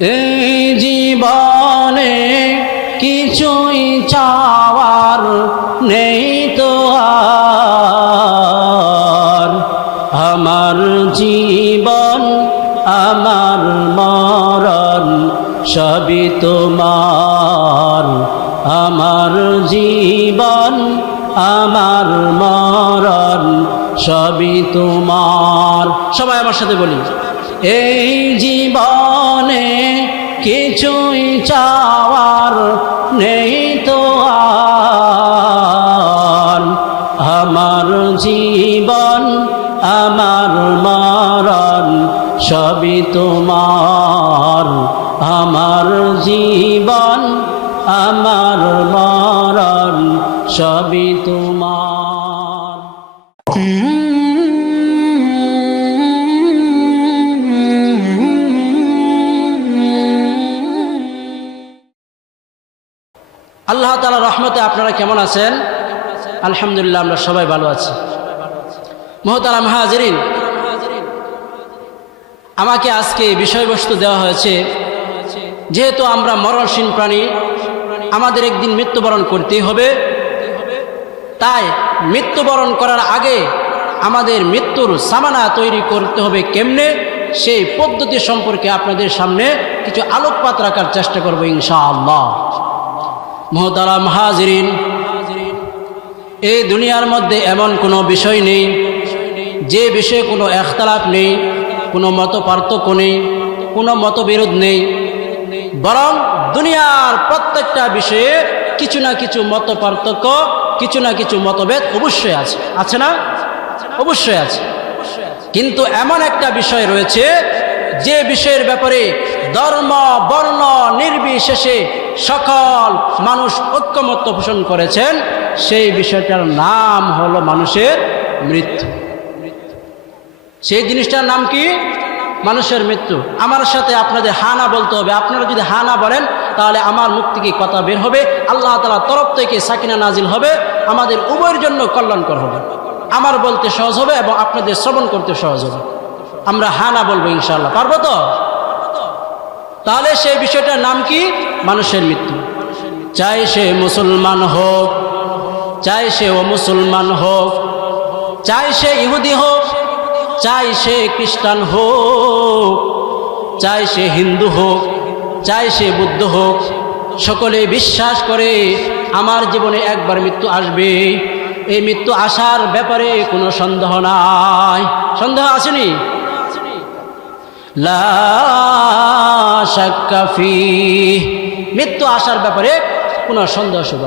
এই জীবনে কিছুই চাওয়ার নেই তো আমার জীবন, আমার মরণ সবই তোমার। আমার জীবন, আমার মরণ সবই তোমার। সবাই আমার সাথে বলি। এই জীবনে কিছুই চাওয়ার নেই তো আমার জীবন, আমার মরণ সবই তোমার। আমার জীবন, আমার মরণ সবই তোমার। আল্লাহ তালা রহমতে আপনারা কেমন আছেন? আলহামদুলিল্লাহ, আমরা সবাই ভালো আছি। মহতারাম হাজরিন, আমাকে আজকে বিষয়বস্তু দেওয়া হয়েছে। যেহেতু আমরা মরণশীল প্রাণী, আমাদের একদিন মৃত্যুবরণ করতেই হবে। তাই মৃত্যুবরণ করার আগে আমাদের মৃত্যুর সামানা তৈরি করতে হবে কেমনে? সেই পদ্ধতি সম্পর্কে আপনাদের সামনে কিছু আলোকপাত রাখার চেষ্টা করব ইনশাআল্লাহ। মহতারাম হাজরিন, এই দুনিয়ার মধ্যে এমন কোনো বিষয় নেই, যে বিষয়ে কোনো একতলাপ নেই, কোনো মত পার্থক্য নেই, কোনো মতবিরোধ নেই। বরং দুনিয়ার প্রত্যেকটা বিষয়ে কিছু না কিছু মত পার্থক্য কিছু না কিছু মতভেদ অবশ্যই আছে। আছে না? অবশ্যই আছে। কিন্তু এমন একটা বিষয় রয়েছে যে বিষয়ের ব্যাপারে ধর্ম, বর্ণ নির্বিশেষে সকল মানুষ ঐক্যমত্য পোষণ করেছেন, সেই বিষয়টার নাম হলো মানুষের মৃত্যু। সেই জিনিসটার নাম কি? মানুষের মৃত্যু। আমার সাথে আপনাদের হানা বলতে হবে। আপনারা যদি হানা বলেন, তাহলে আমার মুখ থেকে কথা বের হবে। আল্লাহ তালা তরফ থেকে সাকিনা নাজিল হবে। আমাদের উভয়ের জন্য কল্যাণকর হবে। আমার বলতে সহজ হবে এবং আপনাদের শ্রবণ করতে সহজ হবে। আমরা হানা বলব ইনশাল্লাহ পারব তো? তাহলে সেই বিষয়টার নাম কি? মানুষের মৃত্যু। চাই সে মুসলমান হোক, চাই সে ও মুসলমান হোক, চাই সে ইহুদি হোক, চাই সে খ্রিস্টান হোক, চাই সে হিন্দু হোক, চাই সে বুদ্ধ হোক, সকলে বিশ্বাস করে আমার জীবনে একবার মৃত্যু আসবে। এই মৃত্যু আসার ব্যাপারে কোনো সন্দেহ নাই। সন্দেহ আসেনি লাফি মৃত্যু আসার ব্যাপারে কোনো সন্দেহ শুভ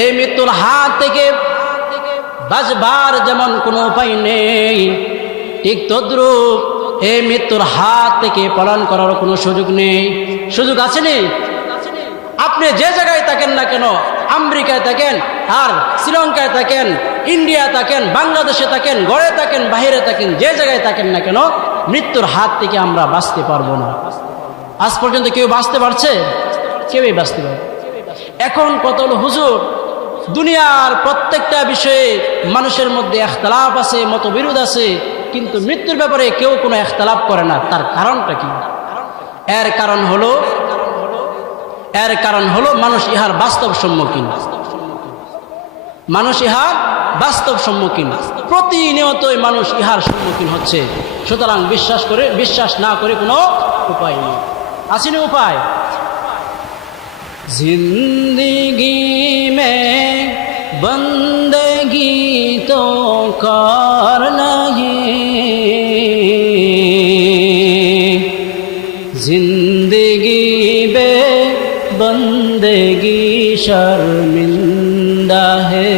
এই মৃত্যুর হাত থেকে বাজবার যেমন কোনো উপায় নেই, ঠিক তদ্রুপ এই মৃত্যুর হাত থেকে পালন করার কোনো সুযোগ নেই। সুযোগ আছে নি আপনি যে জায়গায় থাকেন না কেন, আমেরিকায় থাকেন, আর শ্রীলঙ্কায় থাকেন ইন্ডিয়া থাকেন, বাংলাদেশে থাকেন, গড়ে থাকেন, বাহিরে থাকেন, যে জায়গায় থাকেন না কেন মৃত্যুর হাত থেকে আমরা বাঁচতে পারব না। আজ পর্যন্ত কেউ বাঁচতে পারছে? কেউই বাঁচতে পারবে এখন কত হলো হুজুর? দুনিয়ার প্রত্যেকটা বিষয়ে মানুষের মধ্যে একতলাপ আছে, মতবিরোধ আছে, কিন্তু মৃত্যুর ব্যাপারে কেউ কোনো একতলাপ করে না। তার কারণটা কি? এর কারণ হলো এর কারণ হলো মানুষ ইহার বাস্তব সম্মুখীন মানুষ ইহার বাস্তব সম্মুখীন। প্রতিনিয়তই মানুষ ইহার সম্মুখীন হচ্ছে। সুতরাং বিশ্বাস করে, বিশ্বাস না করে কোনো উপায় নেই। আছে না উপায়? জিন্দিগি মে বন্দগি তো কর জিন্দিগি বে বন্দগি শর্মিন্দা হে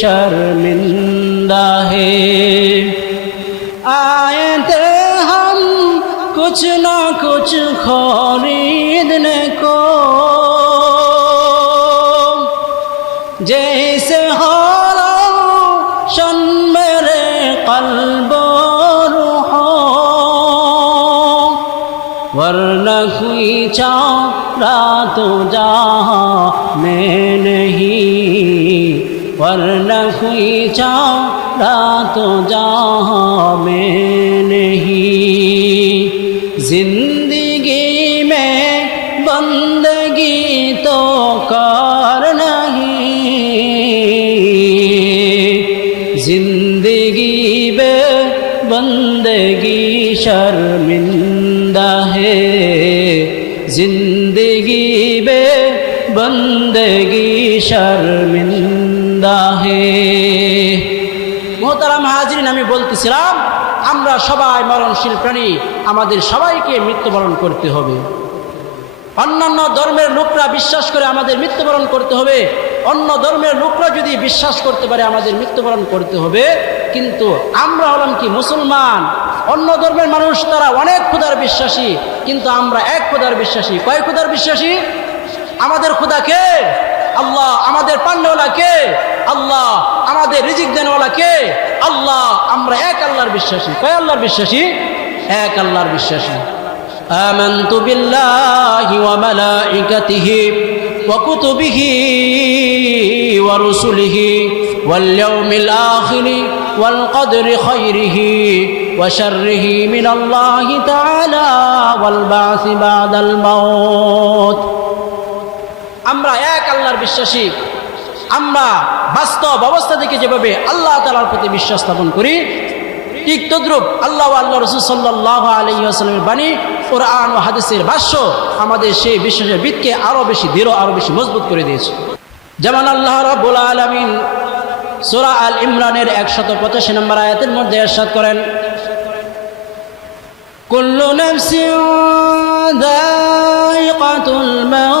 शर्मिंदा है आए थे हम कुछ ना कुछ खरीदने को जैसे हो शन मेरे कल्ब रूहो वरना कोई चारा तो जहाँ मैं नहीं वरना कोई चारा तो जहाँ मैं नहीं जिंदगी में बंदगी तो कर नहीं जिंदगी আমি আমরা সবাই মরণশীল প্রাণী, আমাদের সবাইকে মৃত্যুবরণ করতে হবে। অন্যান্য ধর্মের লোকরা বিশ্বাস করে আমাদের মৃত্যুবরণ করতে হবে, অন্য ধর্মের লোকরা যদি বিশ্বাস করতে পারে আমাদের মৃত্যুবরণ করতে হবে, কিন্তু আমরা হলাম কি মুসলমান। অন্য ধর্মের মানুষ, তারা অনেক ক্ষুদার বিশ্বাসী, কিন্তু আমরা এক ক্ষুদার বিশ্বাসী। কয় ক্ষুদার বিশ্বাসী? আমাদের খুদা কে? আল্লাহ আমাদের পান্ডওয়ালা কে আল্লাহ আমাদের রিজিক দেনওয়ালা কে আল্লাহ আমরা এক আল্লাহর বিশ্বাসী কয় আল্লাহর বিশ্বাসী এক আল্লাহর বিশ্বাসী آمنت بالله وملائكته وكتبه ورسله واليوم الآخر والقدر خيره وشره من الله تعالى والبعث بعد الموت আমরা এক আল্লাহর বিশ্বাসী। আমরা বাস্তব অবস্থা থেকে যেভাবে আল্লাহ তালার প্রতি বিশ্বাস স্থাপন করি, ঠিক তদ্রুপ আল্লাহ আল্লাহ রসুল সাল্লাহ আলহিহাস্লামের বাণী, কোরআন ও হাদিসের ভাষ্য আমাদের সেই বিশ্বাসের ভিতকে আরও বেশি দৃঢ় আরও বেশি মজবুত করে দিয়েছে। যেমন আল্লাহ রব্বুল আলমিন সোরা আল ইমরানের একশত পঁচাশি নম্বর আয়াতের মধ্যে এরশাদ করেন, কুল্লু নফসি দায়িকাতুল মাউত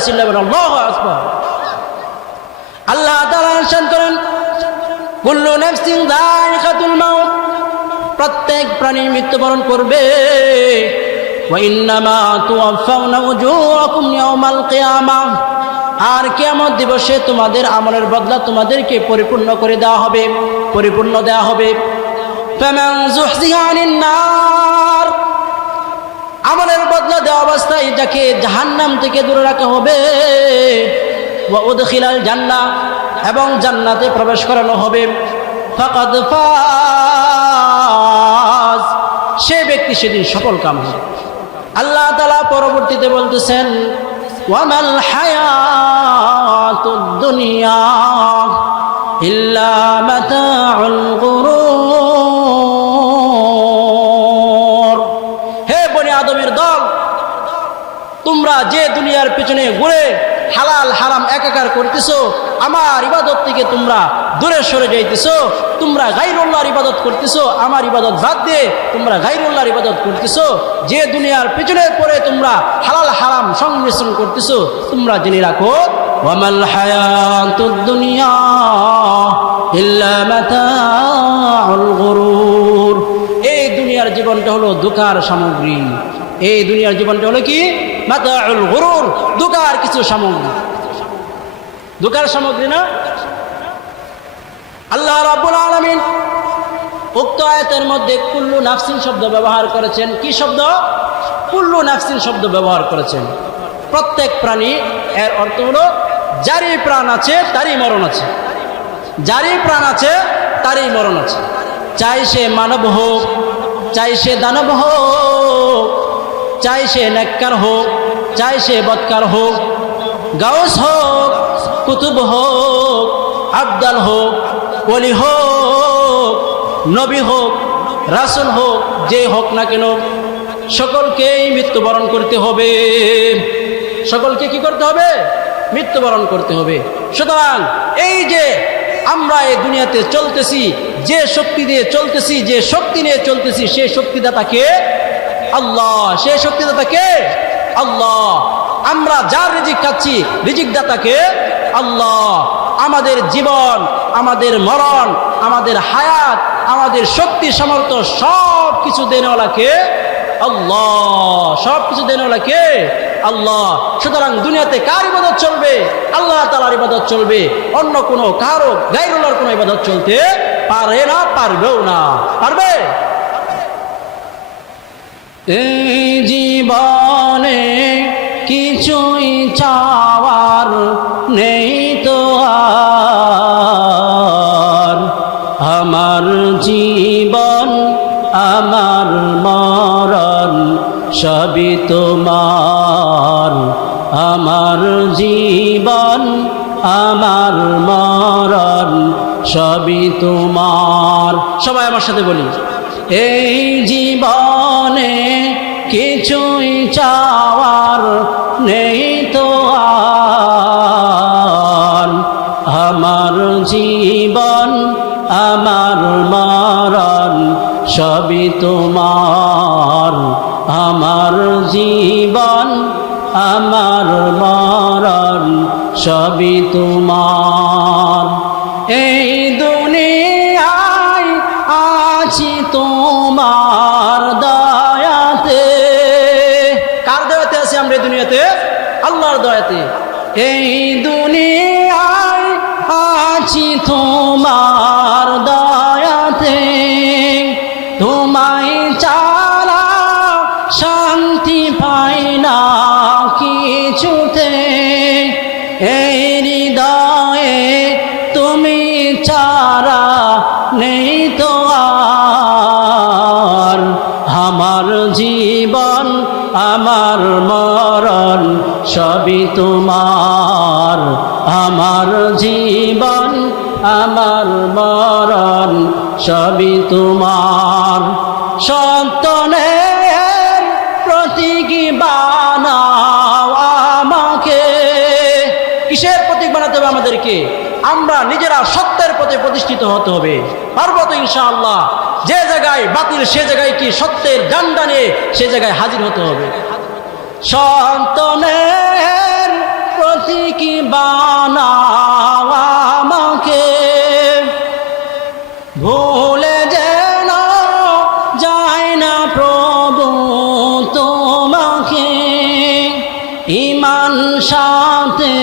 সবাই আল্লাহ করেন প্রত্যেক মৃত্যুবরণ করবে। আর কিয়ামত দিবসে তোমাদের আমলের বদলা তোমাদেরকে পরিপূর্ণ করে দেওয়া হবে, পরিপূর্ণ দেওয়া হবে। আমলের বদলা দেওয়া অবস্থায় যাকে জাহান্নাম থেকে দূরে রাখা হবে। ওয়া উদখিলাল জান্নাহ, এবং জান্নাতে প্রবেশ করানো হবে। ফাজ, সে ব্যক্তি সেদিন সফল কাম হবে। আল্লাহ তাআলা পরবর্তীতে বলতেছেন ওয়ামাল হায়াতুদ দুনিয়া? করতেছো, আমার ইবাদত থেকে তোমরা দূরে সরে যাইতেছো, তোমরা গাইরুল্লাহর ইবাদত করতেছ, আমার ইবাদত বাদ দিয়ে তোমরা গাইরুল্লাহর ইবাদত করতেছো, যে দুনিয়ার পিছনে পরে তোমরা হালাল হারাম সংমিশ্রণ করতেছো, তোমরা জেনে রাখো দুনিয়া এই দুনিয়ার জীবনটা হলো দুকার সামগ্রী। এই দুনিয়ার জীবনটা হলো কি? মাতাউল গুরুর, দুকার কিছু সামগ্রী। দুকার সামগ্রী না? আল্লাহ রাব্বুল আলামিন উক্ত আয়াতের মধ্যে কুল্লু নাফসিন শব্দ ব্যবহার করেছেন। কি শব্দ? কুল্লু নাফসিন শব্দ ব্যবহার করেছেন। প্রত্যেক প্রাণী, এর অর্থ হলো, যারই প্রাণ আছে, তারই মরণ আছে। যারই প্রাণ আছে, তারই মরণ আছে। চাই সে মানব হোক, চাই সে দানব হোক, চাই সে নেককার হোক, চাই সে বৎকার হোক, গাউস হোক কুতুব হোক, আবদাল হোক অলি হোক, নবী হোক, রাসুল হোক, যে হোক না কেন, সকলকেই মৃত্যুবরণ করতে হবে। সকলকে কি করতে হবে? মৃত্যুবরণ করতে হবে। সুতরাং এই যে আমরা এই দুনিয়াতে চলতেছি, যে শক্তি দিয়ে চলতেছি, যে শক্তি নিয়ে চলতেছি, সে শক্তিদাতাকে আল্লাহ, সে শক্তিদাতাকে আল্লাহ। আমরা যার রিজিক খাচ্ছি রিজিক দাতাকে আল্লাহ, আমাদের জীবন, আমাদের মরণ, আমাদের হায়াত, আমাদের শক্তি, সামর্থ্য সব কিছু দেনওয়ালাকে আল্লাহ সব কিছু দেনওয়ালাকে আল্লাহ। সুতরাং দুনিয়াতে কার ইবাদত চলবে? আল্লাহ তালার ইবাদত চলবে। অন্য কোনো কারও গাইরুল্লাহর কোনো ইবাদত চলতে পারে না, পারবেও না। পারবে? জীবনে কিছুই চাওয়ার নেই তো আমার জীবন, আমার মরণ সবই তোমার। আমার জীবন, আমার মরণ সবই তোমার। সবাই আমার সাথে বলি, এই জীবনে আছি তোমার আমাদেরকে আমরা নিজেরা সত্যের পথে প্রতিষ্ঠিত হতে হবে। পারব তো ইনশাআল্লাহ, যে জায়গায় বাতিল, সে জায়গায় কি সত্যের ডান্ডা নিয়ে সে জায়গায় হাজির হতে হবে। সন্তনের প্রতীকী বানাও আমাকে। ভুলে যেন যায় না প্রভু তোমাকে। ইমান সাথে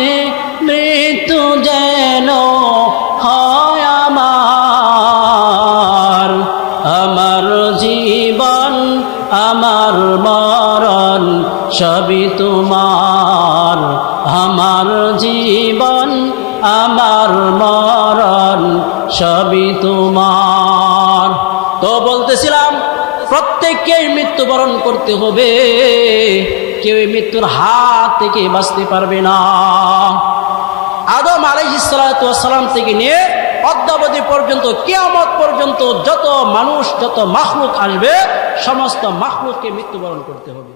যেন হয় আমার আমার জীবন, আমার মরণ সবই তোমার। আমার জীবন, আমার মরণ সবই তোমার। তো বলতেছিলাম, প্রত্যেককেই মৃত্যুবরণ করতে হবে। কেউ মৃত্যুর হাত থেকে বাঁচতে পারবে না। আদম আলাইসালাম থেকে নিয়ে অদ্যাবধি পর্যন্ত, কেয়ামত পর্যন্ত যত মানুষ, যত মাখলুক আসবে, সমস্ত মাখলুককে মৃত্যুবরণ করতে হবে।